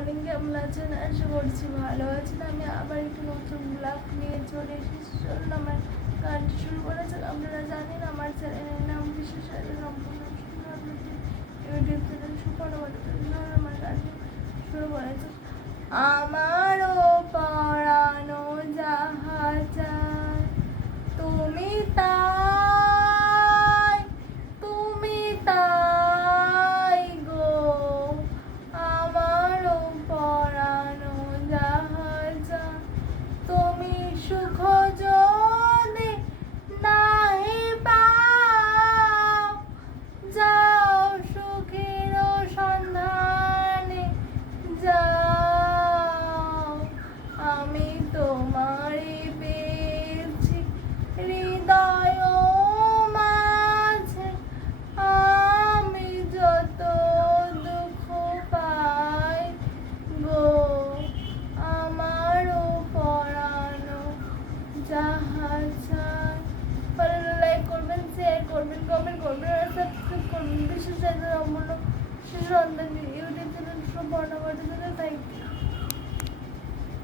Morning কেমন আছেন আশা করছি ভালো আছেন আমি আবার একটু নতুন ব্লগ নিয়ে চলে এসেছি। চলুন, আমার গানটি শুরু করেছে আপনারা জানেন আমার চ্যানেলের নাম বিশেষ সম্পূর্ণ ইউটিউব চ্যানেল সুপর্ণ আমার গানটি শুরু করেছে আমারও আচ্ছা ভালো লাইক করবেন করবেন কমেন্ট করবেন আর সাবস্ক্রাইব করবেন বিশেষ একজন অমূল্য শিশু অন্ধ ইউটিউব চ্যানেল সব জন্য থ্যাংক ইউ